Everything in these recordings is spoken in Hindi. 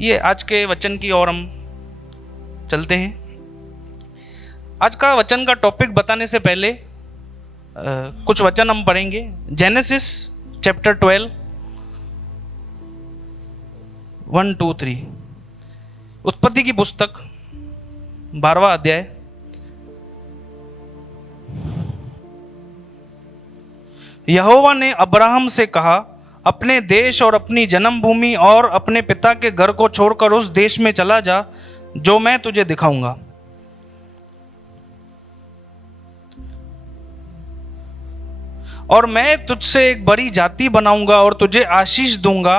ये आज के वचन की ओर हम चलते हैं। आज का वचन का टॉपिक बताने से पहले कुछ वचन हम पढ़ेंगे। Genesis chapter 12 1, 2, 3। उत्पत्ति की पुस्तक 12वां अध्याय। यहोवा ने अब्राहम से कहा, अपने देश और अपनी जन्मभूमि और अपने पिता के घर को छोड़कर उस देश में चला जा जो मैं तुझे दिखाऊंगा। और मैं तुझसे एक बड़ी जाति बनाऊंगा और तुझे आशीष दूंगा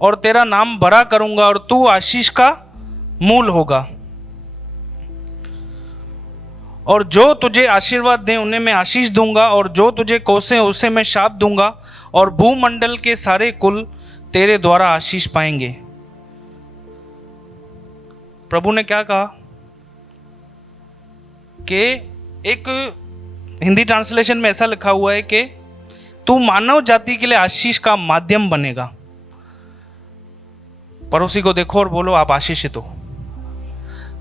और तेरा नाम बड़ा करूंगा और तू आशीष का मूल होगा। और जो तुझे आशीर्वाद दें उन्हें मैं आशीष दूंगा और जो तुझे कोसे उसे मैं शाप दूंगा और भूमंडल के सारे कुल तेरे द्वारा आशीष पाएंगे। प्रभु ने क्या कहा कि एक हिंदी ट्रांसलेशन में ऐसा लिखा हुआ है कि तू मानव जाति के लिए आशीष का माध्यम बनेगा। पड़ोसी को देखो और बोलो, आप आशीषित हो।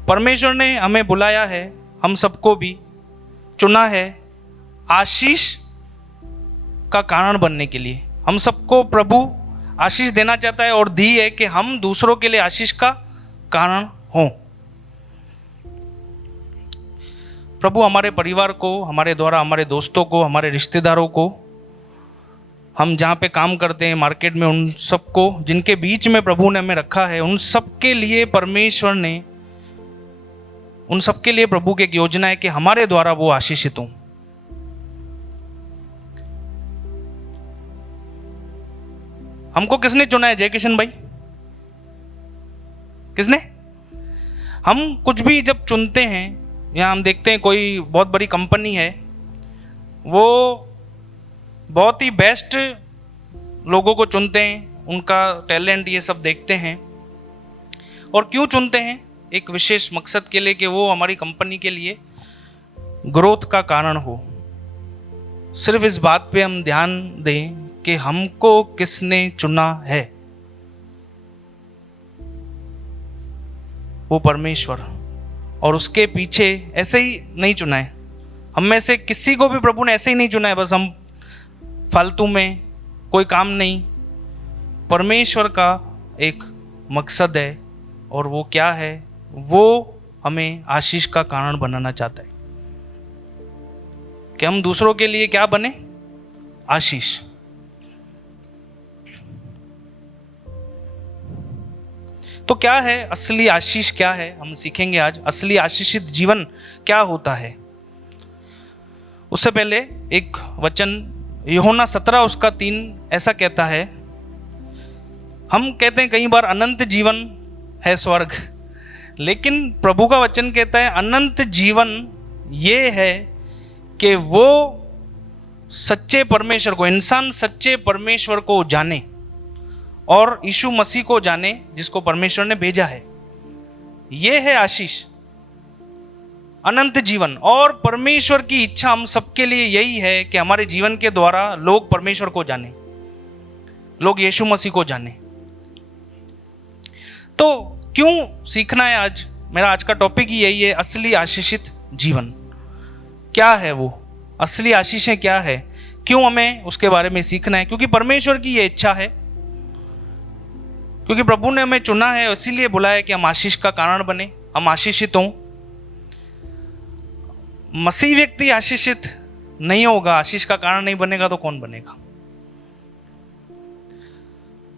परमेश्वर ने हमें बुलाया है, हम सबको भी चुना है आशीष का कारण बनने के लिए। हम सबको प्रभु आशीष देना चाहता है और दी है कि हम दूसरों के लिए आशीष का कारण हों। प्रभु हमारे परिवार को, हमारे द्वारा हमारे दोस्तों को, हमारे रिश्तेदारों को, हम जहाँ पे काम करते हैं मार्केट में, उन सबको जिनके बीच में प्रभु ने हमें रखा है, उन सबके लिए परमेश्वर ने, उन सबके लिए प्रभु की एक योजना है कि हमारे द्वारा वो आशीषित हों। हमको किसने चुना है जय किशन भाई? किसने? हम कुछ भी जब चुनते हैं या हम देखते हैं कोई बहुत बड़ी कंपनी है, वो बहुत ही बेस्ट लोगों को चुनते हैं, उनका टैलेंट ये सब देखते हैं। और क्यों चुनते हैं? एक विशेष मकसद के लिए कि वो हमारी कंपनी के लिए ग्रोथ का कारण हो। सिर्फ इस बात पे हम ध्यान दें कि हमको किसने चुना है। वो परमेश्वर। और उसके पीछे ऐसे ही नहीं चुना है। हम में से किसी को भी प्रभु ने ऐसे ही नहीं चुना है बस हम फालतू में, कोई काम नहीं। परमेश्वर का एक मकसद है और वो क्या है? वो हमें आशीष का कारण बनाना चाहता है कि हम दूसरों के लिए क्या बने? आशीष। तो क्या है असली आशीष? क्या है हम सीखेंगे आज। असली आशीषित जीवन क्या होता है। उससे पहले एक वचन यूहन्ना 17 उसका 3 ऐसा कहता है। हम कहते हैं कई बार अनंत जीवन है स्वर्ग, लेकिन प्रभु का वचन कहता है अनंत जीवन ये है कि वो सच्चे परमेश्वर को, इंसान सच्चे परमेश्वर को जाने और यीशु मसीह को जाने जिसको परमेश्वर ने भेजा है। ये है आशीष, अनंत जीवन। और परमेश्वर की इच्छा हम सबके लिए यही है कि हमारे जीवन के द्वारा लोग परमेश्वर को जाने, लोग यीशु मसीह को जाने। तो क्यों सीखना है आज? मेरा आज का टॉपिक ही यही है, असली आशीषित जीवन क्या है। वो असली आशीषें क्या है, क्यों हमें उसके बारे में सीखना है? क्योंकि परमेश्वर की ये इच्छा है, क्योंकि प्रभु ने हमें चुना है, इसीलिए बुलाया है कि हम आशीष का कारण बने, हम आशीषित हों। मसीह व्यक्ति आशीषित नहीं होगा, आशीष का कारण नहीं बनेगा तो कौन बनेगा?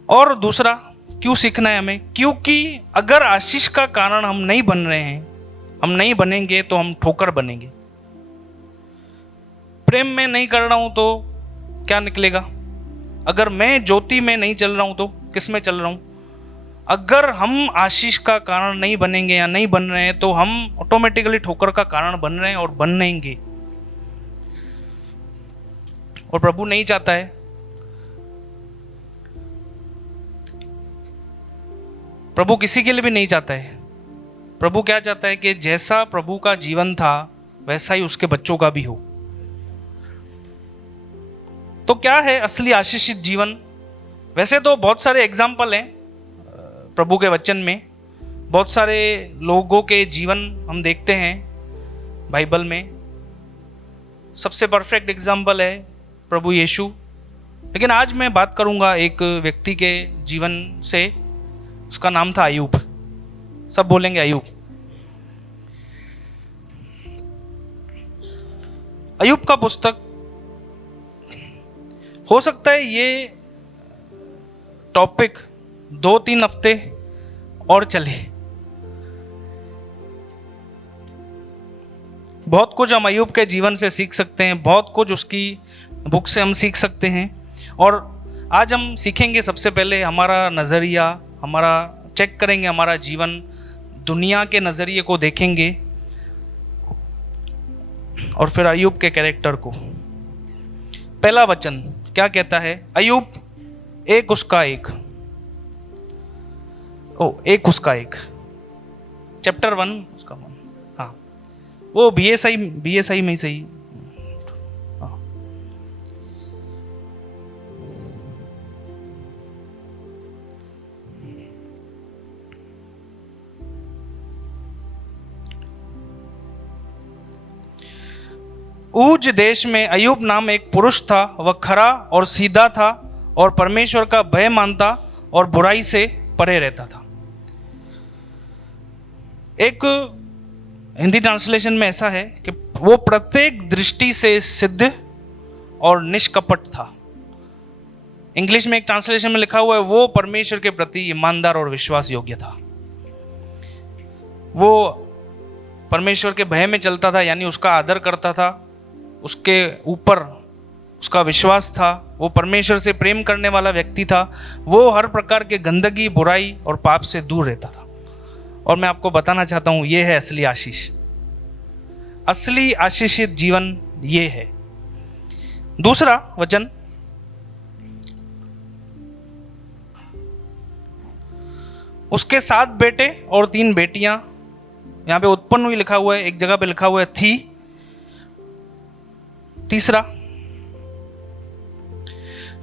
और दूसरा क्यों सीखना है हमें? क्योंकि अगर आशीष का कारण हम नहीं बन रहे हैं, हम नहीं बनेंगे तो हम ठोकर बनेंगे। प्रेम में नहीं कर रहा हूं तो क्या निकलेगा? अगर मैं ज्योति में नहीं चल रहा हूं तो किस में चल रहा हूं? अगर हम आशीष का कारण नहीं बनेंगे या नहीं बन रहे हैं तो हम ऑटोमेटिकली ठोकर का कारण बन रहे हैं और बनेंगे। और प्रभु नहीं चाहता है। प्रभु किसी के लिए भी नहीं चाहता है। प्रभु क्या चाहता है कि जैसा प्रभु का जीवन था वैसा ही उसके बच्चों का भी हो। तो क्या है असली आशीषित जीवन? वैसे तो बहुत सारे एग्जाम्पल हैं। प्रभु के वचन में बहुत सारे लोगों के जीवन हम देखते हैं बाइबल में। सबसे परफेक्ट एग्जाम्पल है प्रभु यीशु। लेकिन आज मैं बात करूंगा एक व्यक्ति के जीवन से, उसका नाम था अय्यूब। सब बोलेंगे अय्यूब। अय्यूब का पुस्तक, हो सकता है ये टॉपिक 2-3 हफ्ते और चले। बहुत कुछ हम अय्यूब के जीवन से सीख सकते हैं, बहुत कुछ उसकी बुक से हम सीख सकते हैं। और आज हम सीखेंगे, सबसे पहले हमारा नज़रिया, हमारा चेक करेंगे, हमारा जीवन दुनिया के नज़रिए को देखेंगे और फिर अय्यूब के कैरेक्टर को। पहला वचन क्या कहता है? अय्यूब एक उसका एक, एक उसका एक, चैप्टर 1 उसका 1। हाँ, वो बीएसआई में ही सही। हाँ, ऊज देश में अय्यूब नाम एक पुरुष था। वह खरा और सीधा था और परमेश्वर का भय मानता और बुराई से परे रहता था। एक हिंदी ट्रांसलेशन में ऐसा है कि वो प्रत्येक दृष्टि से सिद्ध और निष्कपट था। इंग्लिश में एक ट्रांसलेशन में लिखा हुआ है, वो परमेश्वर के प्रति ईमानदार और विश्वास योग्य था। वो परमेश्वर के भय में चलता था, यानी उसका आदर करता था, उसके ऊपर उसका विश्वास था। वो परमेश्वर से प्रेम करने वाला व्यक्ति था। वो हर प्रकार के गंदगी, बुराई और पाप से दूर रहता था। और मैं आपको बताना चाहता हूं, ये है असली आशीष। असली आशीषित जीवन ये है। दूसरा वचन, उसके 7 बेटे और 3 बेटियां, यहां पे उत्पन्न हुई लिखा हुआ है, एक जगह पे लिखा हुआ है थी। तीसरा,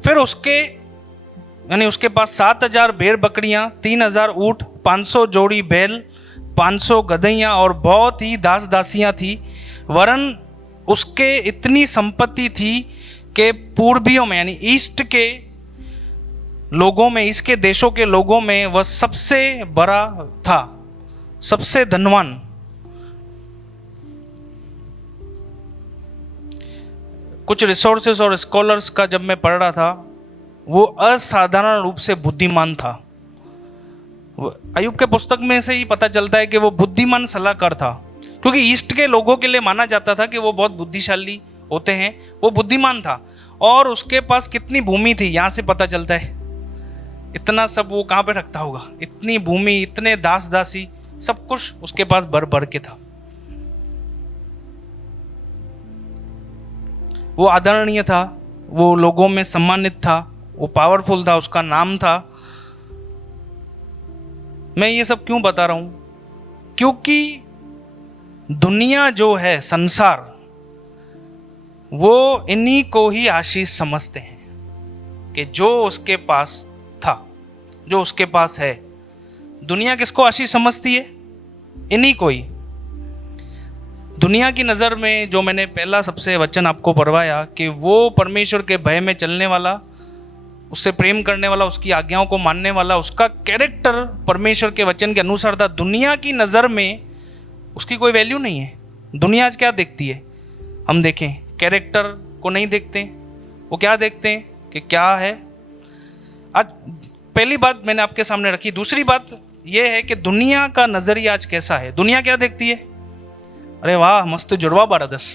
फिर उसके पास 7,000 भेड़ बकरियां, 3,000 ऊंट, 500 जोड़ी बैल, 500 गधइयां और बहुत ही दास दासियां थी। वरन उसके इतनी संपत्ति थी कि पूर्वियों में, यानी ईस्ट के लोगों में, ईस्ट के देशों के लोगों में वह सबसे बड़ा था, सबसे धनवान। कुछ रिसोर्सेस और स्कॉलर्स का जब मैं पढ़ रहा था, वो असाधारण रूप से बुद्धिमान था। अय्यूब के पुस्तक में से ही पता चलता है कि वो बुद्धिमान सलाहकार था, क्योंकि ईस्ट के लोगों के लिए माना जाता था कि वो बहुत बुद्धिशाली होते हैं। वो बुद्धिमान था और उसके पास कितनी भूमि थी, यहाँ से पता चलता है। इतना सब वो कहाँ पे रखता होगा, इतनी भूमि, इतने दास दासी, सब कुछ उसके पास भर भर के था। वो आदरणीय था, वो लोगों में सम्मानित था, वो पावरफुल था, उसका नाम था। मैं ये सब क्यों बता रहा हूं? क्योंकि दुनिया जो है, संसार, वो इन्हीं को ही आशीष समझते हैं कि जो उसके पास था, जो उसके पास है। दुनिया किसको आशीष समझती है? इन्हीं को ही। दुनिया की नज़र में जो मैंने पहला सबसे वचन आपको पढ़वाया कि वो परमेश्वर के भय में चलने वाला, उससे प्रेम करने वाला, उसकी आज्ञाओं को मानने वाला, उसका कैरेक्टर परमेश्वर के वचन के अनुसार था। दुनिया की नज़र में उसकी कोई वैल्यू नहीं है। दुनिया आज क्या देखती है? हम देखें, कैरेक्टर को नहीं देखते। वो क्या देखते हैं कि क्या है। आज पहली बात मैंने आपके सामने रखी। दूसरी बात यह है कि दुनिया का नज़रिया आज कैसा है। दुनिया क्या देखती है? अरे वाह, मस्त जुड़वा बारदस,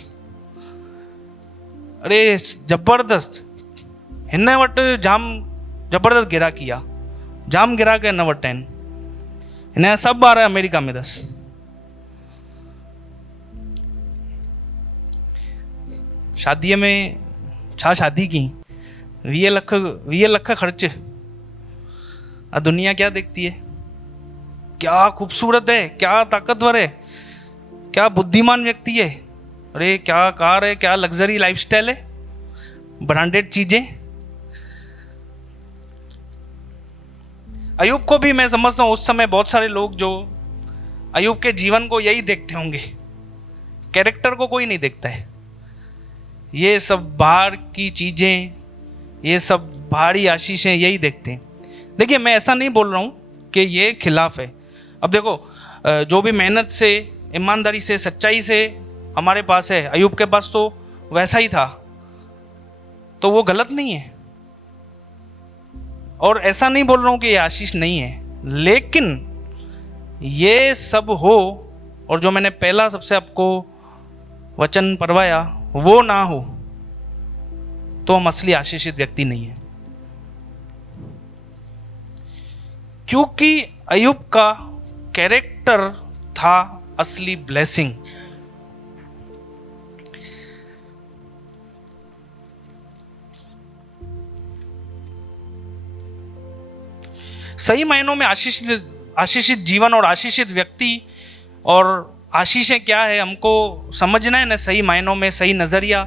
अरे जबरदस्त, हिन वट जाम जबरदस्त गिरा किया, जाम गिरा के हिन वट आहिनि, हिन सब ॿार अमेरिका में दस। शादीअ में छा शादी की, 20 लख खर्च। दुनिया क्या देखती है? क्या खूबसूरत है, क्या ताकतवर है, क्या बुद्धिमान व्यक्ति है, अरे क्या कार है, क्या लग्जरी लाइफस्टाइल है, ब्रांडेड चीजें। अयूब को भी मैं समझता हूँ उस समय बहुत सारे लोग जो अयूब के जीवन को यही देखते होंगे, कैरेक्टर को कोई नहीं देखता है। ये सब बाहर की चीज़ें, ये सब बाहरी आशीषें यही देखते हैं। देखिए, मैं ऐसा नहीं बोल रहा हूँ कि ये खिलाफ है। अब देखो, जो भी मेहनत से, ईमानदारी से, सच्चाई से हमारे पास है, अयूब के पास तो वैसा ही था, तो वो गलत नहीं है। और ऐसा नहीं बोल रहा हूँ कि ये आशीष नहीं है, लेकिन ये सब हो और जो मैंने पहला सबसे आपको वचन पढ़वाया वो ना हो, तो हम असली आशीषित व्यक्ति नहीं है। क्योंकि अयूब का कैरेक्टर था असली ब्लेसिंग। सही मायनों में आशीषित जीवन और आशीषित व्यक्ति और आशीषें क्या है हमको समझना है ना, सही मायनों में सही नज़रिया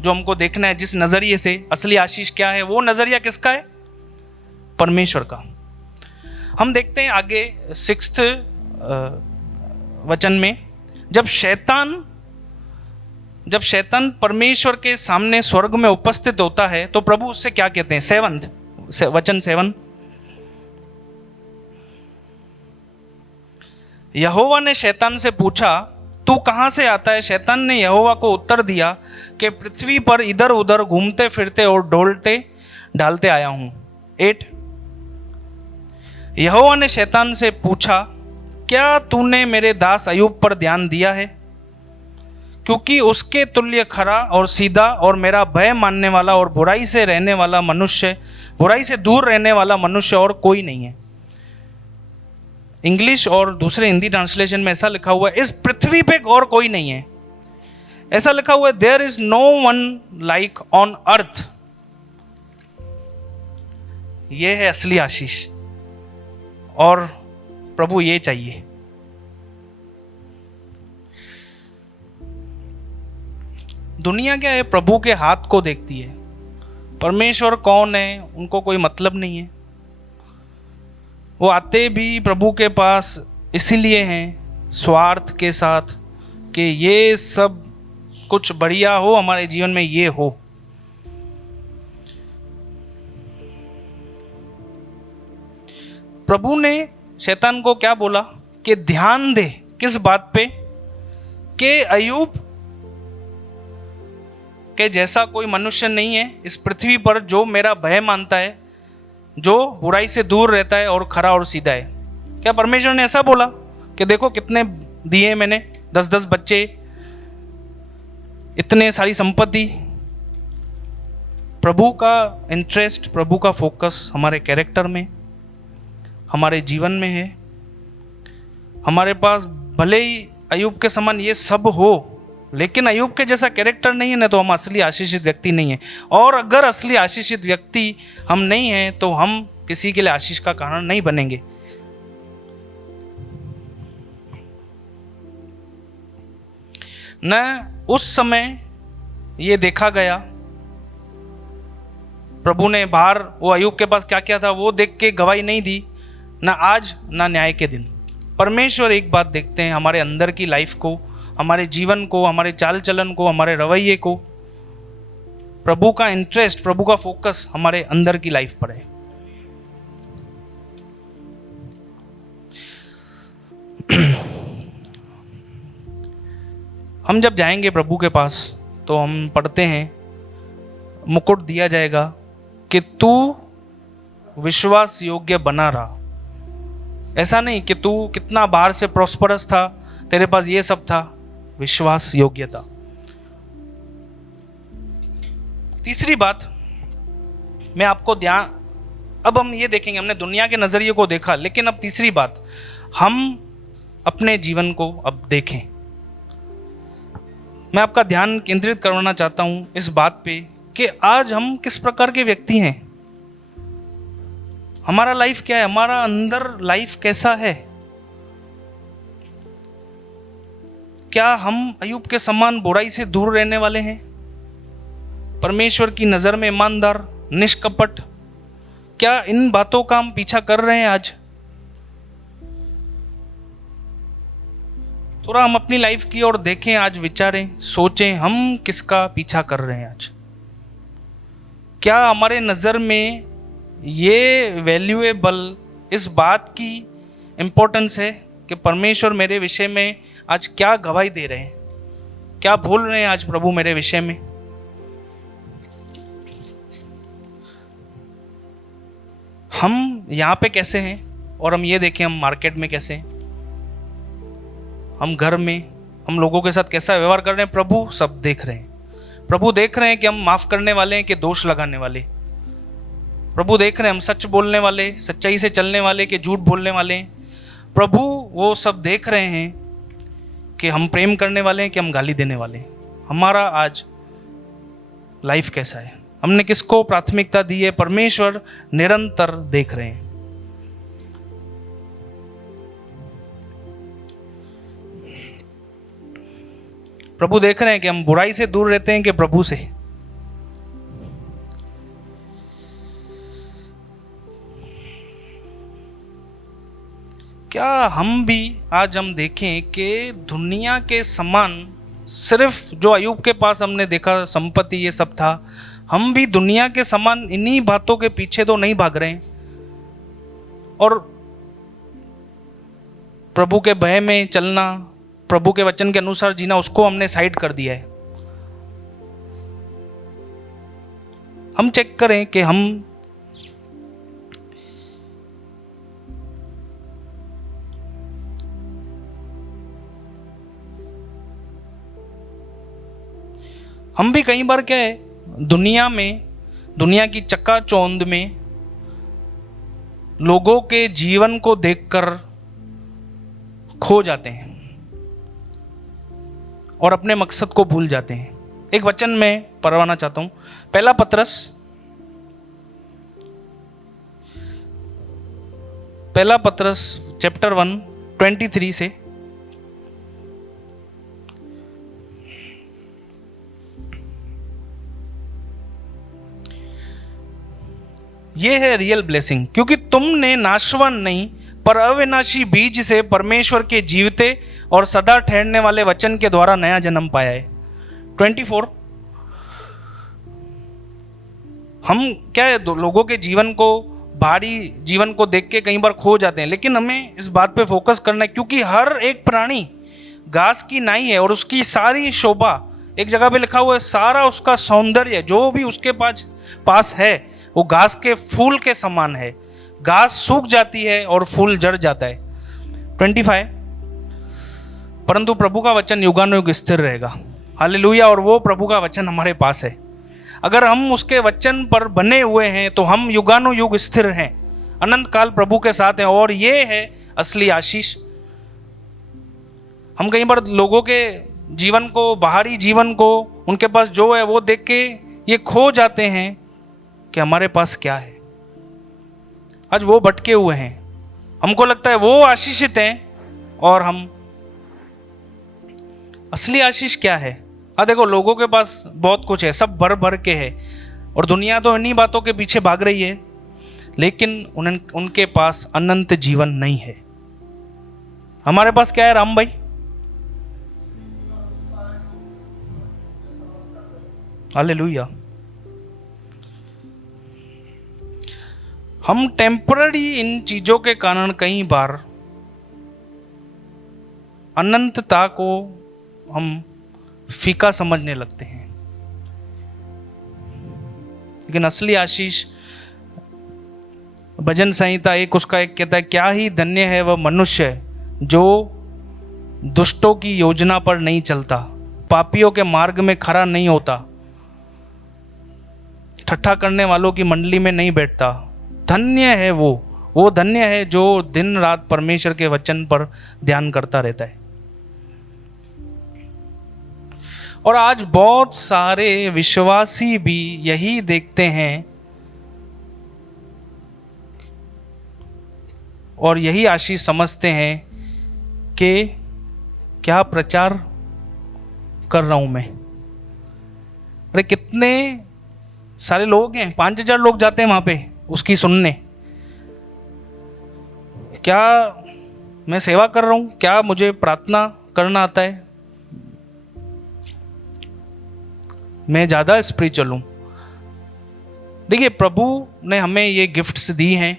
जो हमको देखना है, जिस नज़रिए से असली आशीष क्या है, वो नज़रिया किसका है? परमेश्वर का। हम देखते हैं आगे 6th वचन में, जब शैतान परमेश्वर के सामने स्वर्ग में उपस्थित होता है तो प्रभु उससे क्या कहते हैं? 7 वचन 7, यहोवा ने शैतान से पूछा, तू कहाँ से आता है? शैतान ने यहोवा को उत्तर दिया कि पृथ्वी पर इधर उधर घूमते फिरते और डोलते डालते आया हूँ। 8, यहोवा ने शैतान से पूछा, क्या तूने मेरे दास अयूब पर ध्यान दिया है? क्योंकि उसके तुल्य खरा और सीधा और मेरा भय मानने वाला और बुराई से दूर रहने वाला मनुष्य और कोई नहीं है। इंग्लिश और दूसरे हिंदी ट्रांसलेशन में ऐसा लिखा हुआ है, इस पृथ्वी पे और कोई नहीं है। ऐसा लिखा हुआ है, there is no one like on earth. ये है असली आशीष, और प्रभु ये चाहिए। दुनिया क्या है? प्रभु के हाथ को देखती है। परमेश्वर कौन है उनको कोई मतलब नहीं है। वो आते भी प्रभु के पास इसीलिए हैं, स्वार्थ के साथ, कि ये सब कुछ बढ़िया हो, हमारे जीवन में ये हो। प्रभु ने शैतान को क्या बोला कि ध्यान दे, किस बात पे? कि अयूब के जैसा कोई मनुष्य नहीं है इस पृथ्वी पर जो मेरा भय मानता है, जो बुराई से दूर रहता है और खरा और सीधा है। क्या परमेश्वर ने ऐसा बोला कि देखो कितने दिए मैंने, 10-10 बच्चे, इतने सारी संपत्ति? प्रभु का इंटरेस्ट, प्रभु का फोकस हमारे कैरेक्टर में, हमारे जीवन में है। हमारे पास भले ही अयूब के समान ये सब हो, लेकिन अयूब के जैसा कैरेक्टर नहीं है ना, तो हम असली आशीषित व्यक्ति नहीं है। और अगर असली आशीषित व्यक्ति हम नहीं हैं तो हम किसी के लिए आशीष का कारण नहीं बनेंगे। न उस समय ये देखा गया, प्रभु ने बाहर वो अयूब के पास क्या क्या था वो देख के गवाही नहीं दी, ना आज ना न्याय के दिन। परमेश्वर एक बात देखते हैं, हमारे अंदर की लाइफ को, हमारे जीवन को, हमारे चाल चलन को, हमारे रवैये को। प्रभु का इंटरेस्ट, प्रभु का फोकस हमारे अंदर की लाइफ पर है। हम जब जाएंगे प्रभु के पास तो हम पढ़ते हैं, मुकुट दिया जाएगा कि तू विश्वास योग्य बना रहा। ऐसा नहीं कि तू कितना बाहर से प्रॉस्परस था, तेरे पास ये सब था, विश्वास योग्यता। तीसरी बात मैं आपको अब हम ये देखेंगे, हमने दुनिया के नज़रिए को देखा, लेकिन अब तीसरी बात हम अपने जीवन को अब देखें। मैं आपका ध्यान केंद्रित करवाना चाहता हूं इस बात पे कि आज हम किस प्रकार के व्यक्ति हैं, हमारा लाइफ क्या है, हमारा अंदर लाइफ कैसा है। क्या हम अयूब के समान बुराई से दूर रहने वाले हैं? परमेश्वर की नज़र में ईमानदार, निष्कपट? क्या इन बातों का हम पीछा कर रहे हैं आज? थोड़ा हम अपनी लाइफ की ओर देखें, आज विचारें, सोचें, हम किसका पीछा कर रहे हैं आज? क्या हमारे नज़र में ये वैल्यूएबल, इस बात की इम्पोर्टेंस है कि परमेश्वर मेरे विषय में आज क्या गवाही दे रहे हैं, क्या बोल रहे हैं आज प्रभु मेरे विषय में? हम यहाँ पे कैसे हैं और हम ये देखें हम मार्केट में कैसे हैं, हम घर में हम लोगों के साथ कैसा व्यवहार कर रहे हैं, प्रभु सब देख रहे हैं। प्रभु देख रहे हैं कि हम माफ करने वाले हैं कि दोष लगाने वाले। प्रभु देख रहे हैं हम सच बोलने वाले, सच्चाई से चलने वाले कि झूठ बोलने वाले हैं। प्रभु वो सब देख रहे हैं कि हम प्रेम करने वाले हैं कि हम गाली देने वाले हैं। हमारा आज लाइफ कैसा है, हमने किसको प्राथमिकता दी है, परमेश्वर निरंतर देख रहे हैं। प्रभु देख रहे हैं कि हम बुराई से दूर रहते हैं कि प्रभु से। क्या हम भी आज हम देखें कि दुनिया के समान, सिर्फ जो अयूब के पास हमने देखा संपत्ति ये सब था, हम भी दुनिया के समान इन्हीं बातों के पीछे तो नहीं भाग रहे हैं और प्रभु के भय में चलना, प्रभु के वचन के अनुसार जीना, उसको हमने साइड कर दिया है। हम चेक करें कि हम भी कई बार क्या है, दुनिया में, दुनिया की चकाचौंध में लोगों के जीवन को देखकर खो जाते हैं और अपने मकसद को भूल जाते हैं। एक वचन में पढ़वाना चाहता हूं, पहला पत्रस चैप्टर 1 23 से। ये है रियल ब्लेसिंग, क्योंकि तुमने नाशवान नहीं पर अविनाशी बीज से परमेश्वर के जीवते और सदा ठहरने वाले वचन के द्वारा नया जन्म पाया है। 24, हम क्या है, लोगों के जीवन को, बाहरी जीवन को देख के कई बार खो जाते हैं, लेकिन हमें इस बात पे फोकस करना है, क्योंकि हर एक प्राणी घास की नाई है और उसकी सारी शोभा, एक जगह पे लिखा हुआ है, सारा उसका सौंदर्य जो भी उसके पास है वो घास के फूल के समान है। घास सूख जाती है और फूल जड़ जाता है। 25, परंतु प्रभु का वचन युगानुयुग स्थिर रहेगा। हालेलुया। और वो प्रभु का वचन हमारे पास है। अगर हम उसके वचन पर बने हुए हैं तो हम युगानुयुग स्थिर हैं, अनंत काल प्रभु के साथ हैं, और ये है असली आशीष। हम कई बार लोगों के जीवन को, बाहरी जीवन को, उनके पास जो है वो देख के ये खो जाते हैं कि हमारे पास क्या है। आज वो भटके हुए हैं, हमको लगता है वो आशीषित हैं, और हम, असली आशीष क्या है? देखो, लोगों के पास बहुत कुछ है, सब भर भर के है, और दुनिया तो इन्हीं बातों के पीछे भाग रही है, लेकिन उनके पास अनंत जीवन नहीं है। हमारे पास क्या है राम भाई? हालेलुया। हम टेम्पररी इन चीजों के कारण कई बार अनंतता को हम फीका समझने लगते हैं, लेकिन असली आशीष, भजन संहिता 1 उसका 1 कहता है, क्या ही धन्य है वह मनुष्य जो दुष्टों की योजना पर नहीं चलता, पापियों के मार्ग में खड़ा नहीं होता, ठट्ठा करने वालों की मंडली में नहीं बैठता। धन्य है वो धन्य है जो दिन रात परमेश्वर के वचन पर ध्यान करता रहता है। और आज बहुत सारे विश्वासी भी यही देखते हैं और यही आशीष समझते हैं कि क्या प्रचार कर रहा हूं मैं। अरे कितने सारे लोग हैं, 5000 लोग जाते हैं वहां पे, उसकी सुनने। क्या मैं सेवा कर रहा हूँ? क्या मुझे प्रार्थना करना आता है? मैं ज़्यादा स्पिरिचुअल हूँ? देखिए, प्रभु ने हमें ये गिफ्ट्स दी हैं,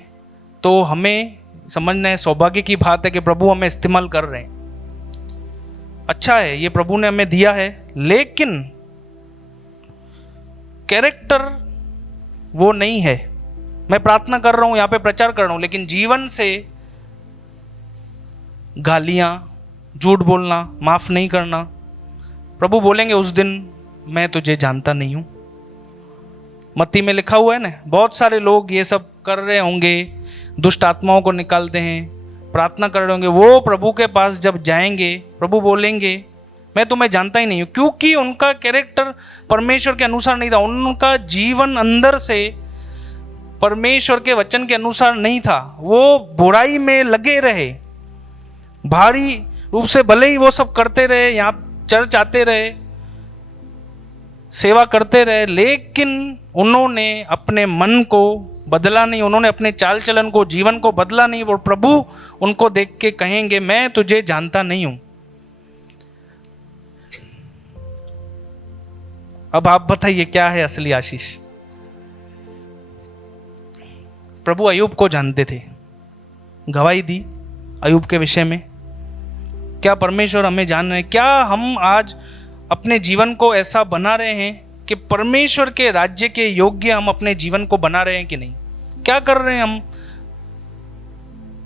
तो हमें समझना है, सौभाग्य की बात है कि प्रभु हमें इस्तेमाल कर रहे हैं। अच्छा है, ये प्रभु ने हमें दिया है, लेकिन कैरेक्टर वो नहीं है। मैं प्रार्थना कर रहा हूँ, यहाँ पे प्रचार कर रहा हूँ, लेकिन जीवन से गालियाँ, झूठ बोलना, माफ़ नहीं करना, प्रभु बोलेंगे उस दिन मैं तुझे जानता नहीं हूँ। मत्ती में लिखा हुआ है ना, बहुत सारे लोग ये सब कर रहे होंगे, दुष्ट आत्माओं को निकालते हैं, प्रार्थना कर रहे होंगे, वो प्रभु के पास जब जाएंगे, प्रभु बोलेंगे मैं तुम्हें जानता ही नहीं हूँ, क्योंकि उनका कैरेक्टर परमेश्वर के अनुसार नहीं था। उनका जीवन अंदर से परमेश्वर के वचन के अनुसार नहीं था। वो बुराई में लगे रहे, भारी रूप से भले ही वो सब करते रहे, यहाँ चर्च आते रहे, सेवा करते रहे, लेकिन उन्होंने अपने मन को बदला नहीं, उन्होंने अपने चाल चलन को, जीवन को बदला नहीं। और प्रभु उनको देख के कहेंगे मैं तुझे जानता नहीं हूं। अब आप बताइए क्या है असली आशीष? प्रभु अय्यूब को जानते थे, गवाही दी अय्यूब के विषय में। क्या परमेश्वर हमें जान रहे हैं? क्या हम आज अपने जीवन को ऐसा बना रहे हैं कि परमेश्वर के राज्य के योग्य हम अपने जीवन को बना रहे हैं कि नहीं? क्या कर रहे हैं हम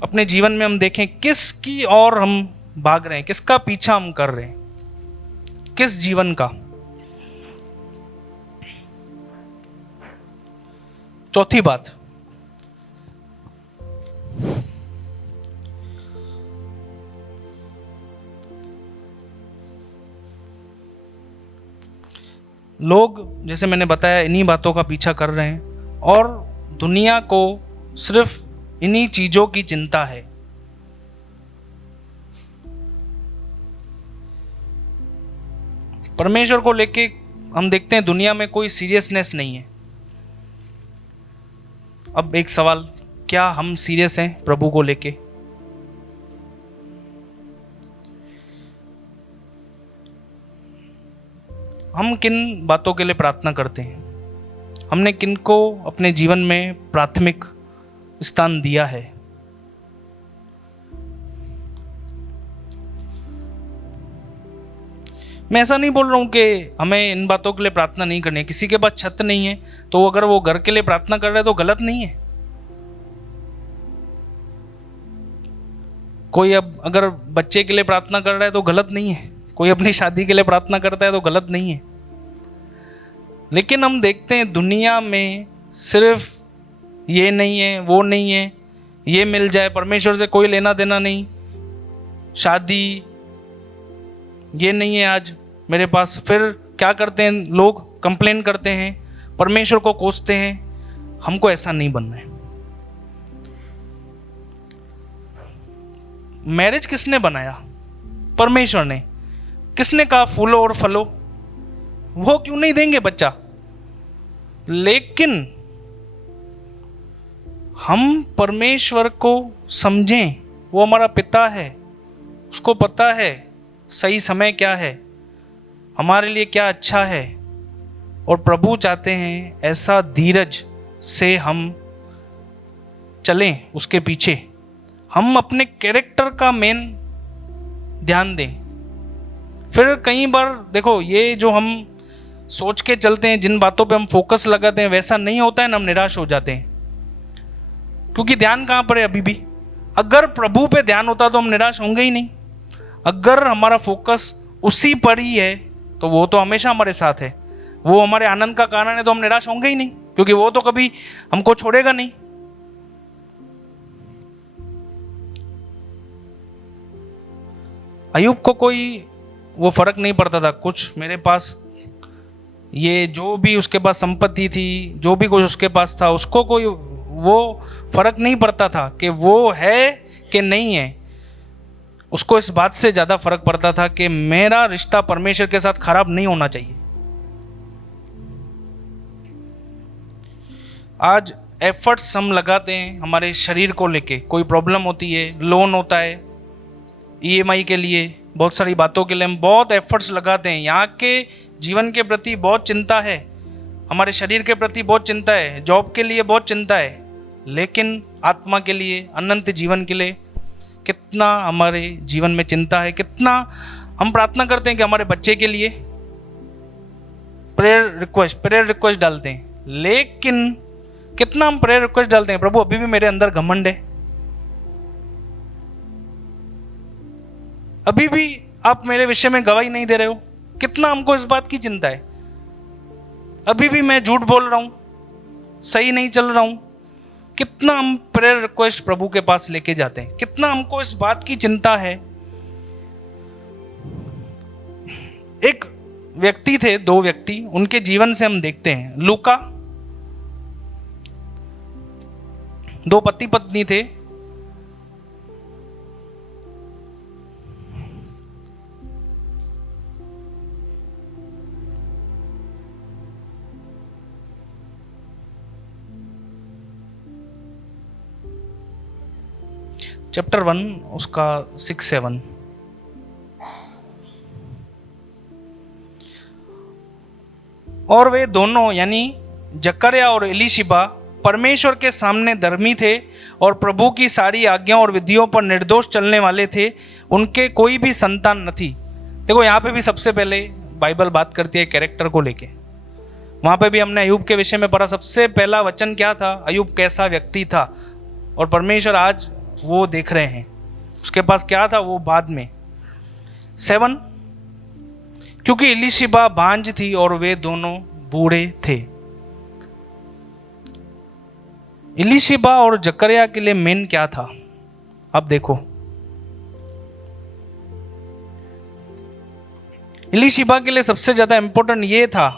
अपने जीवन में? हम देखें किसकी ओर हम भाग रहे हैं, किसका पीछा हम कर रहे हैं, किस जीवन का। चौथी बात, लोग जैसे मैंने बताया इन्हीं बातों का पीछा कर रहे हैं और दुनिया को सिर्फ इन्हीं चीजों की चिंता है। परमेश्वर को लेके हम देखते हैं दुनिया में कोई सीरियसनेस नहीं है। अब एक सवाल, क्या हम सीरियस हैं प्रभु को लेके? हम किन बातों के लिए प्रार्थना करते हैं? हमने किन को अपने जीवन में प्राथमिक स्थान दिया है? मैं ऐसा नहीं बोल रहा हूं कि हमें इन बातों के लिए प्रार्थना नहीं करनी है। किसी के पास छत नहीं है तो अगर वो घर के लिए प्रार्थना कर रहा है तो गलत नहीं है। कोई अब अगर बच्चे के लिए प्रार्थना कर रहा है तो गलत नहीं है। कोई अपनी शादी के लिए प्रार्थना करता है तो गलत नहीं है। लेकिन हम देखते हैं दुनिया में सिर्फ ये नहीं है, वो नहीं है, ये मिल जाए, परमेश्वर से कोई लेना देना नहीं, शादी ये नहीं है आज मेरे पास। फिर क्या करते हैं लोग? कंप्लेन करते हैं, परमेश्वर को कोसते हैं। हमको ऐसा नहीं बनना है। मैरिज किसने बनाया? परमेश्वर ने। किसने कहा फूलो और फलो? वो क्यों नहीं देंगे बच्चा? लेकिन हम परमेश्वर को समझें, वो हमारा पिता है, उसको पता है सही समय क्या है, हमारे लिए क्या अच्छा है। और प्रभु चाहते हैं ऐसा धीरज से हम चलें उसके पीछे। हम अपने कैरेक्टर का मेन ध्यान दें। फिर कई बार देखो, ये जो हम सोच के चलते हैं, जिन बातों पे हम फोकस लगाते हैं वैसा नहीं होता है ना, हम निराश हो जाते हैं। क्योंकि ध्यान कहाँ पर है अभी भी? अगर प्रभु पे ध्यान होता तो हम निराश होंगे ही नहीं। अगर हमारा फोकस उसी पर ही है तो वो तो हमेशा हमारे साथ है, वो हमारे आनंद का कारण है, तो हम निराश होंगे ही नहीं, क्योंकि वो तो कभी हमको छोड़ेगा नहीं। अय्यूब को कोई वो फर्क नहीं पड़ता था, कुछ मेरे पास ये जो भी उसके पास संपत्ति थी, जो भी कुछ उसके पास था, उसको कोई वो फर्क नहीं पड़ता था कि वो है कि नहीं है। उसको इस बात से ज़्यादा फर्क पड़ता था कि मेरा रिश्ता परमेश्वर के साथ खराब नहीं होना चाहिए। आज एफर्ट्स हम लगाते हैं हमारे शरीर को लेके, कोई प्रॉब्लम होती है, लोन होता है, ईएमआई के लिए, बहुत सारी बातों के लिए हम बहुत एफर्ट्स लगाते हैं। यहाँ के जीवन के प्रति बहुत चिंता है, हमारे शरीर के प्रति बहुत चिंता है, जॉब के लिए बहुत चिंता है, लेकिन आत्मा के लिए, अनंत जीवन के लिए कितना हमारे जीवन में चिंता है। कितना हम प्रार्थना करते हैं कि हमारे बच्चे के लिए प्रेयर रिक्वेस्ट डालते हैं, लेकिन कितना हम प्रेयर रिक्वेस्ट डालते हैं, प्रभु अभी भी मेरे अंदर घमंड है, अभी भी आप मेरे विषय में गवाही नहीं दे रहे हो। कितना हमको इस बात की चिंता है, अभी भी मैं झूठ बोल रहा हूं, सही नहीं चल रहा हूं। कितना हम प्रेयर रिक्वेस्ट प्रभु के पास लेके जाते हैं, कितना हमको इस बात की चिंता है। एक व्यक्ति थे, दो व्यक्ति, उनके जीवन से हम देखते हैं। लूका, दो पति पत्नी थे, चैप्टर 1 उसका 6-7। और वे दोनों यानी जकर्या और एलीशिबा परमेश्वर के सामने धर्मी थे और प्रभु की सारी आज्ञाओं और विधियों पर निर्दोष चलने वाले थे। उनके कोई भी संतान न थी। देखो यहाँ पे भी सबसे पहले बाइबल बात करती है कैरेक्टर को लेके। वहाँ पे भी हमने अयूब के विषय में पढ़ा। सबसे पहला वचन क्या था? अयूब कैसा व्यक्ति था, और परमेश्वर आज वो देख रहे हैं। उसके पास क्या था वो बाद में। 7, क्योंकि एलीशिबा भांज थी और वे दोनों बूढ़े थे। एलीशिबा और जकर्या के लिए मेन क्या था? अब देखो, एलीशिबा के लिए सबसे ज्यादा इंपॉर्टेंट ये था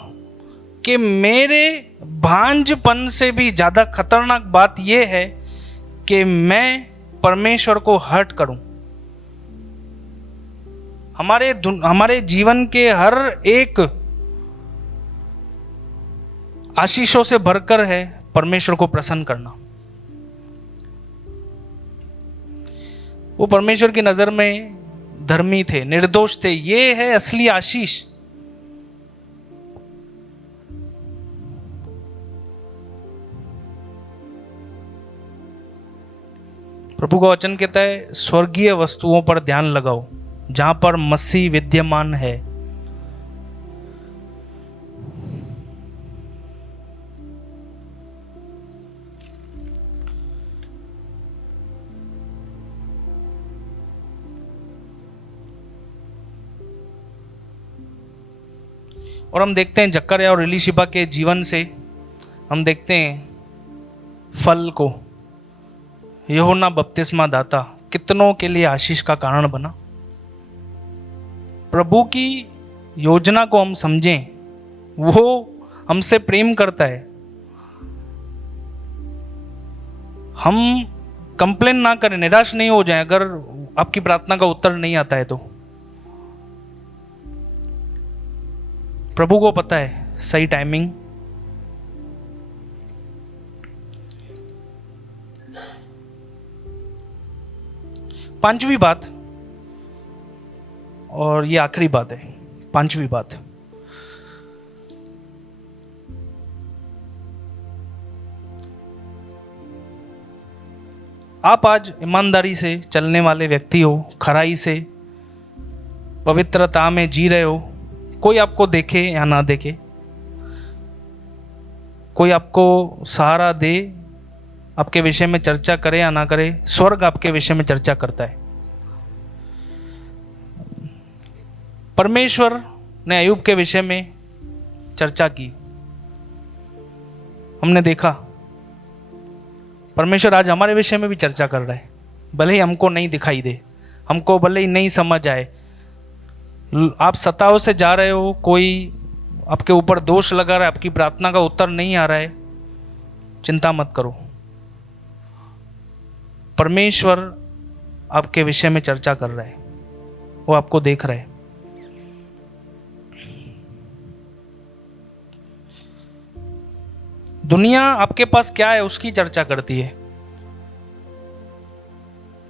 कि मेरे भांजपन से भी ज्यादा खतरनाक बात यह है कि मैं परमेश्वर को हर्ट करूं। हमारे जीवन के हर एक आशीषों से भरकर है परमेश्वर को प्रसन्न करना। वो परमेश्वर की नजर में धर्मी थे, निर्दोष थे। ये है असली आशीष। प्रभु का वचन कहता है स्वर्गीय वस्तुओं पर ध्यान लगाओ जहां पर मसीह विद्यमान है। और हम देखते हैं जकर्या और एलीशिबा के जीवन से हम देखते हैं फल को। यूहन्ना बपतिस्मा दाता कितनों के लिए आशीष का कारण बना। प्रभु की योजना को हम समझें, वो हमसे प्रेम करता है। हम कंप्लेन ना करें, निराश नहीं हो जाएं अगर आपकी प्रार्थना का उत्तर नहीं आता है तो। प्रभु को पता है सही टाइमिंग। पांचवी बात, और ये आखिरी बात है, पांचवी बात, आप आज ईमानदारी से चलने वाले व्यक्ति हो, खराई से पवित्रता में जी रहे हो। कोई आपको देखे या ना देखे, कोई आपको सहारा दे, आपके विषय में चर्चा करे या ना करे, स्वर्ग आपके विषय में चर्चा करता है। परमेश्वर ने अयूब के विषय में चर्चा की, हमने देखा। परमेश्वर आज हमारे विषय में भी चर्चा कर रहा है। भले ही हमको नहीं दिखाई दे, हमको भले ही नहीं समझ आए, आप सताव से जा रहे हो, कोई आपके ऊपर दोष लगा रहा है, आपकी प्रार्थना का उत्तर नहीं आ रहा है, चिंता मत करो। परमेश्वर आपके विषय में चर्चा कर रहा है, वो आपको देख रहा है। दुनिया आपके पास क्या है उसकी चर्चा करती है,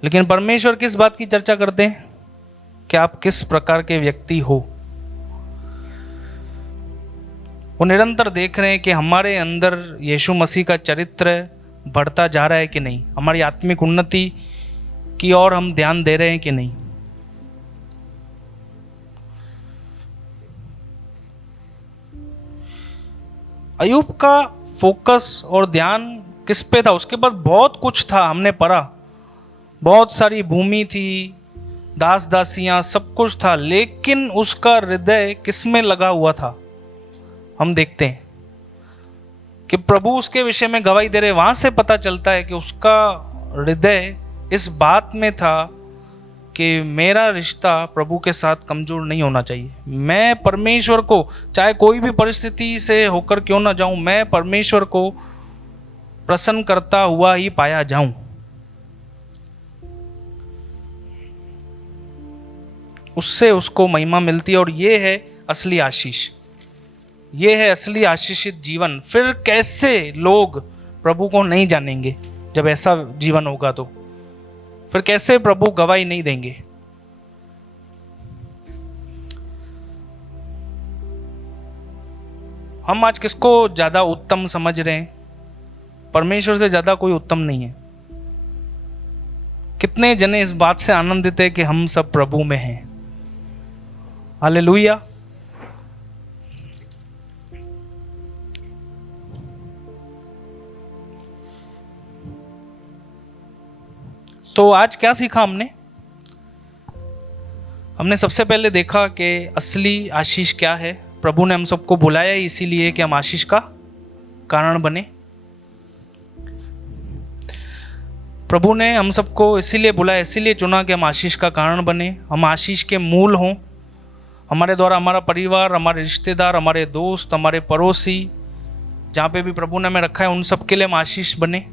लेकिन परमेश्वर किस बात की चर्चा करते हैं कि आप किस प्रकार के व्यक्ति हो। वो निरंतर देख रहे हैं कि हमारे अंदर यीशु मसीह का चरित्र बढ़ता जा रहा है कि नहीं, हमारी आत्मिक उन्नति की ओर हम ध्यान दे रहे हैं कि नहीं। अय्यूब का फोकस और ध्यान किस पे था? उसके पास बहुत कुछ था, हमने पढ़ा, बहुत सारी भूमि थी, दास दासियां, सब कुछ था, लेकिन उसका हृदय किस में लगा हुआ था? हम देखते हैं कि प्रभु उसके विषय में गवाही दे रहे। वहां से पता चलता है कि उसका हृदय इस बात में था कि मेरा रिश्ता प्रभु के साथ कमजोर नहीं होना चाहिए। मैं परमेश्वर को, चाहे कोई भी परिस्थिति से होकर क्यों ना जाऊं, मैं परमेश्वर को प्रसन्न करता हुआ ही पाया जाऊं। उससे उसको महिमा मिलती है, और ये है असली आशीष, ये है असली आशीषित जीवन। फिर कैसे लोग प्रभु को नहीं जानेंगे? जब ऐसा जीवन होगा तो फिर कैसे प्रभु गवाही नहीं देंगे? हम आज किसको ज्यादा उत्तम समझ रहे हैं? परमेश्वर से ज्यादा कोई उत्तम नहीं है। कितने जने इस बात से आनंदित है कि हम सब प्रभु में हैं। हालेलुया। तो आज क्या सीखा हमने? हमने सबसे पहले देखा कि असली आशीष क्या है। प्रभु ने हम सबको बुलाया इसीलिए कि हम आशीष का कारण बने। प्रभु ने हम सबको इसीलिए बुलाया, इसीलिए चुना कि हम आशीष का कारण बने, हम आशीष के मूल हों। हमारे द्वारा हमारा परिवार, हमारे रिश्तेदार, हमारे दोस्त, हमारे पड़ोसी, जहाँ पे भी प्रभु ने हमें रखा है, उन सब के लिए हम आशीष बने।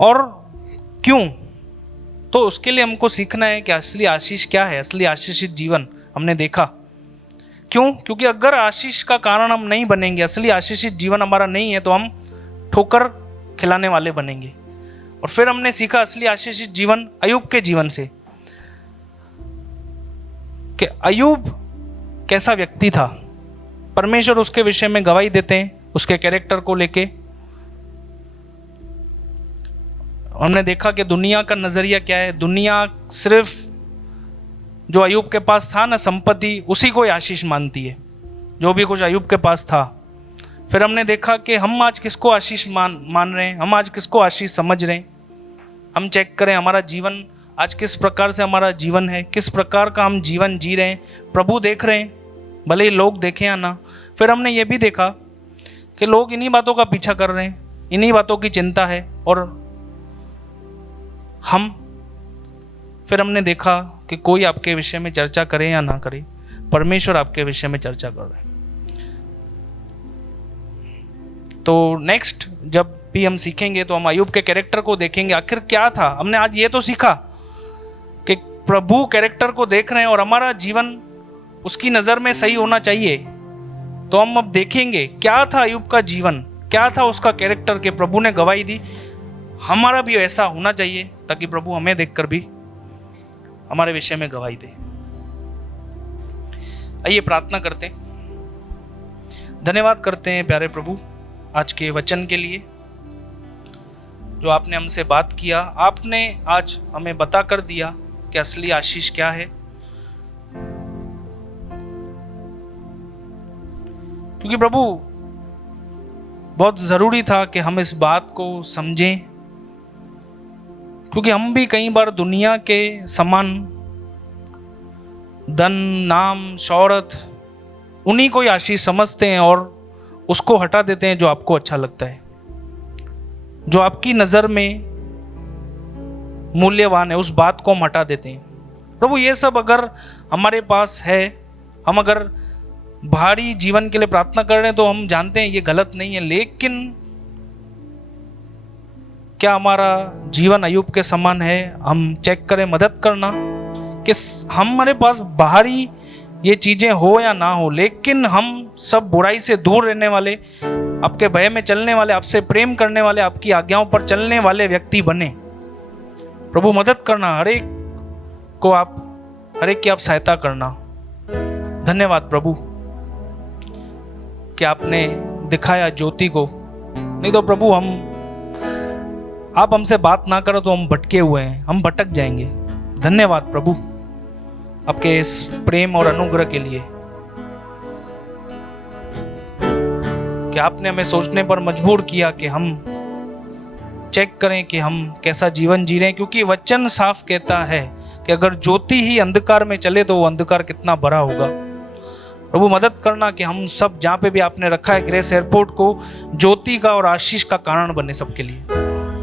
और क्यों? तो उसके लिए हमको सीखना है कि असली आशीष क्या है, असली आशीषित जीवन हमने देखा। क्यों? क्योंकि अगर आशीष का कारण हम नहीं बनेंगे, असली आशीषित जीवन हमारा नहीं है, तो हम ठोकर खिलाने वाले बनेंगे। और फिर हमने सीखा असली आशीषित जीवन अय्यूब के जीवन से कि अय्यूब कैसा व्यक्ति था। परमेश्वर उसके विषय में गवाही देते हैं, उसके कैरेक्टर को लेके। हमने देखा कि दुनिया का नजरिया क्या है। दुनिया सिर्फ जो अय्यूब के पास था ना, संपत्ति, उसी को ही आशीष मानती है, जो भी कुछ अय्यूब के पास था। फिर हमने देखा कि हम आज किसको आशीष मान रहे हैं, हम आज किसको आशीष समझ रहे हैं। हम चेक करें हमारा जीवन आज किस प्रकार से हमारा जीवन है, किस प्रकार का हम जीवन जी रहे हैं। प्रभु देख रहे हैं, भले ही लोग देखें या ना। फिर हमने ये भी देखा कि लोग इन्हीं बातों का पीछा कर रहे हैं, इन्हीं बातों की चिंता है। और हम फिर हमने देखा कि कोई आपके विषय में चर्चा करे या ना करे, परमेश्वर आपके विषय में चर्चा कर रहे हैं। तो नेक्स्ट जब भी हम सीखेंगे तो हम अय्यूब के कैरेक्टर को देखेंगे, आखिर क्या था। हमने आज ये तो सीखा कि प्रभु कैरेक्टर को देख रहे हैं और हमारा जीवन उसकी नज़र में सही होना चाहिए। तो हम अब देखेंगे क्या था अय्यूब का जीवन, क्या था उसका कैरेक्टर के प्रभु ने गवाही दी। हमारा भी ऐसा होना चाहिए ताकि प्रभु हमें देखकर भी हमारे विषय में गवाही दे। आइए प्रार्थना करते हैं। धन्यवाद करते हैं प्यारे प्रभु आज के वचन के लिए, जो आपने हमसे बात किया। आपने आज हमें बता कर दिया कि असली आशीष क्या है। क्योंकि प्रभु बहुत जरूरी था कि हम इस बात को समझें, क्योंकि हम भी कई बार दुनिया के समान धन, नाम, शौहरत, उन्हीं को ही आशीष समझते हैं और उसको हटा देते हैं जो आपको अच्छा लगता है, जो आपकी नज़र में मूल्यवान है, उस बात को हम हटा देते हैं। प्रभु ये सब अगर हमारे पास है, हम अगर भारी जीवन के लिए प्रार्थना कर रहे हैं, तो हम जानते हैं ये गलत नहीं है। लेकिन क्या हमारा जीवन अय्यूब के समान है? हम चेक करें, मदद करना कि हमारे पास बाहरी ये चीजें हो या ना हो, लेकिन हम सब बुराई से दूर रहने वाले, आपके भय में चलने वाले, आपसे प्रेम करने वाले, आपकी आज्ञाओं पर चलने वाले व्यक्ति बने। प्रभु मदद करना, हर एक की आप सहायता करना। धन्यवाद प्रभु कि आपने दिखाया ज्योति को, नहीं तो प्रभु आप हमसे बात ना करो तो हम भटके हुए हैं, हम भटक जाएंगे। धन्यवाद प्रभु आपके इस प्रेम और अनुग्रह के लिए कि आपने हमें सोचने पर मजबूर किया कि हम चेक करें कि हम कैसा जीवन जी रहे हैं, क्योंकि वचन साफ कहता है कि अगर ज्योति ही अंधकार में चले तो वो अंधकार कितना बड़ा होगा। प्रभु मदद करना कि हम सब जहाँ पे भी आपने रखा है ग्रेस एयरपोर्ट को ज्योति का और आशीष का कारण बने सबके लिए।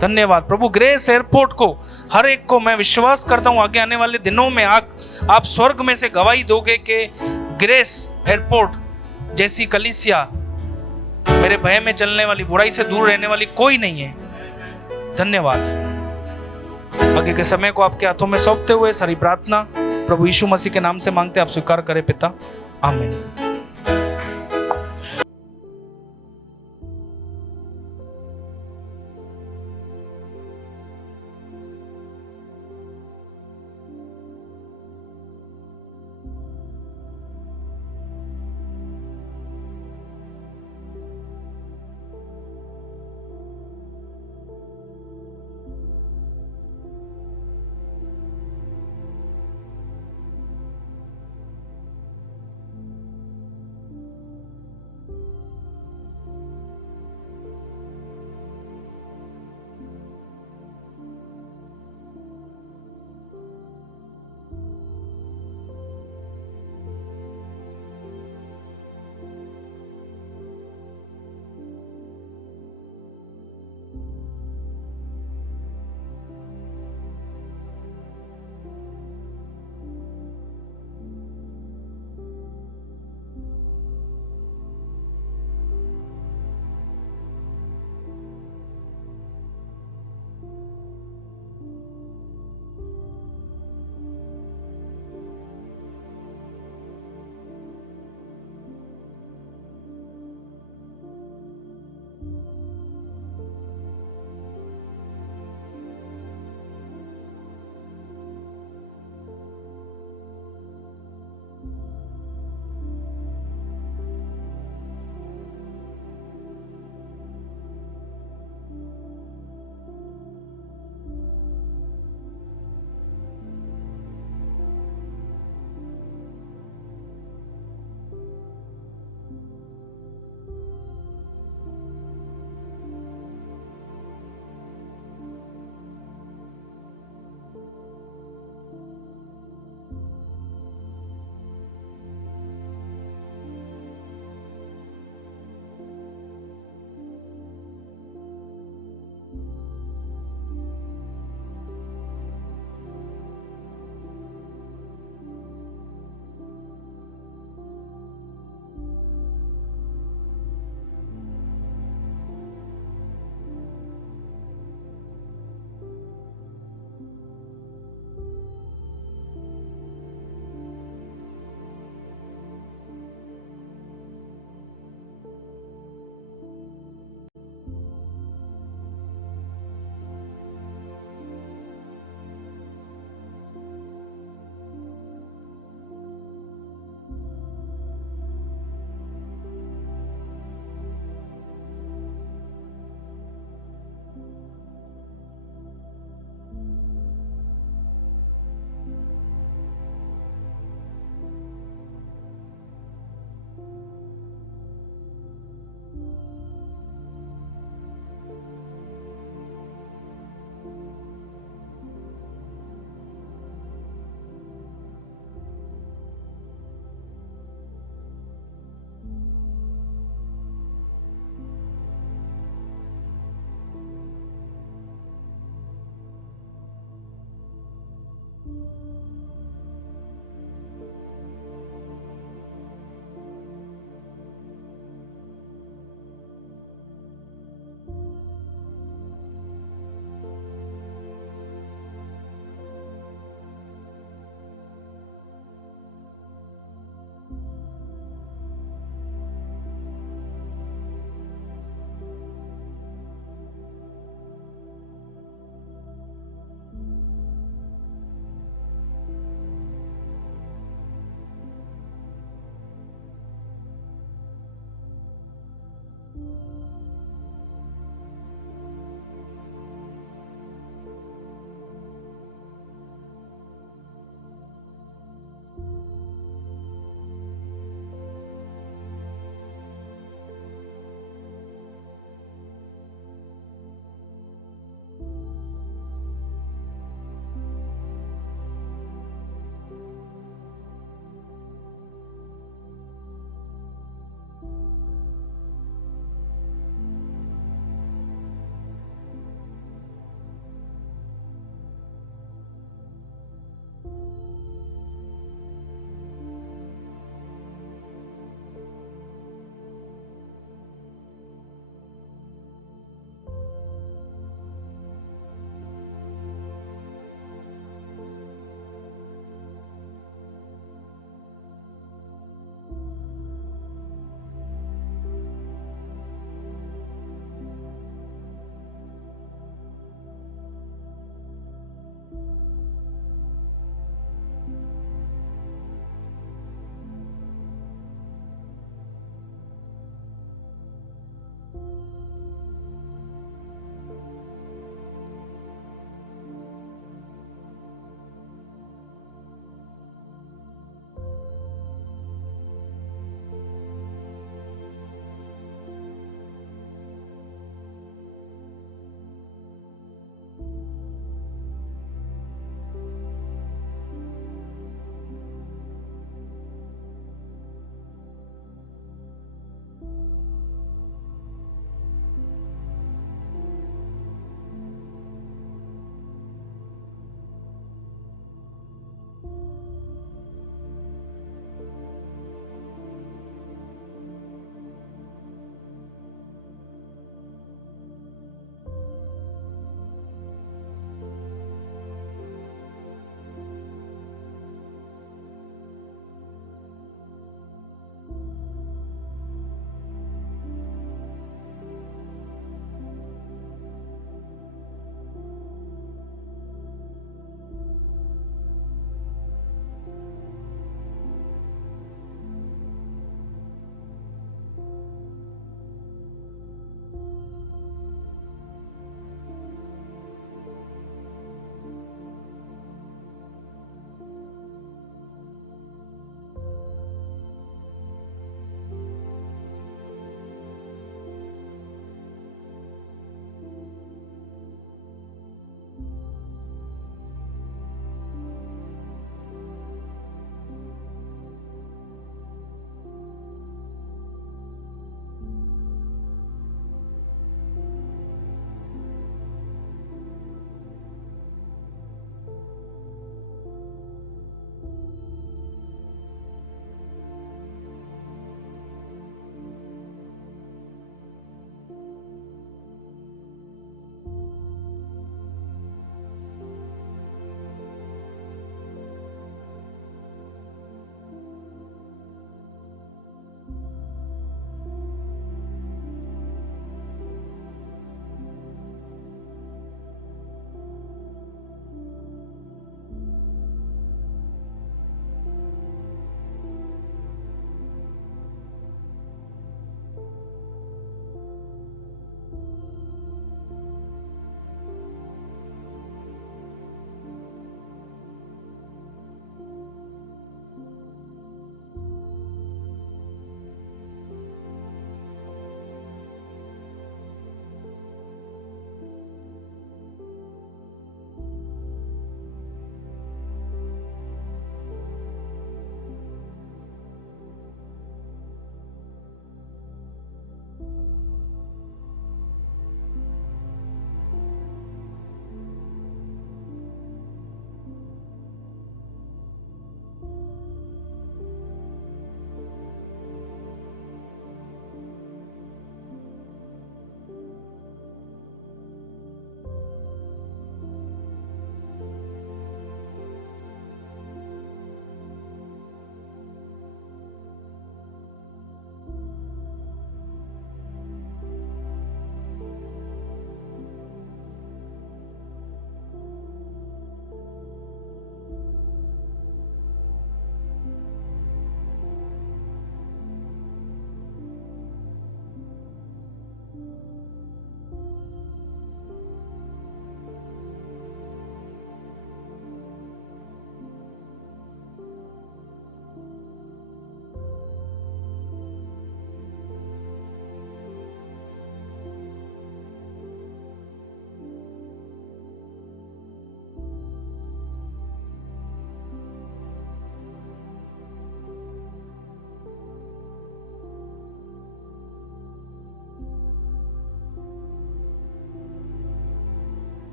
धन्यवाद प्रभु, ग्रेस एयरपोर्ट को हर एक को मैं विश्वास करता हूँ आगे आने वाले दिनों में आप स्वर्ग में से गवाही दोगे कि ग्रेस एयरपोर्ट जैसी कलीसिया, मेरे भय में चलने वाली, बुराई से दूर रहने वाली कोई नहीं है। धन्यवाद। आगे के समय को आपके हाथों में सौंपते हुए सारी प्रार्थना प्रभु यीशु मसीह के नाम से मांगते, आप स्वीकार करें पिता, आमीन।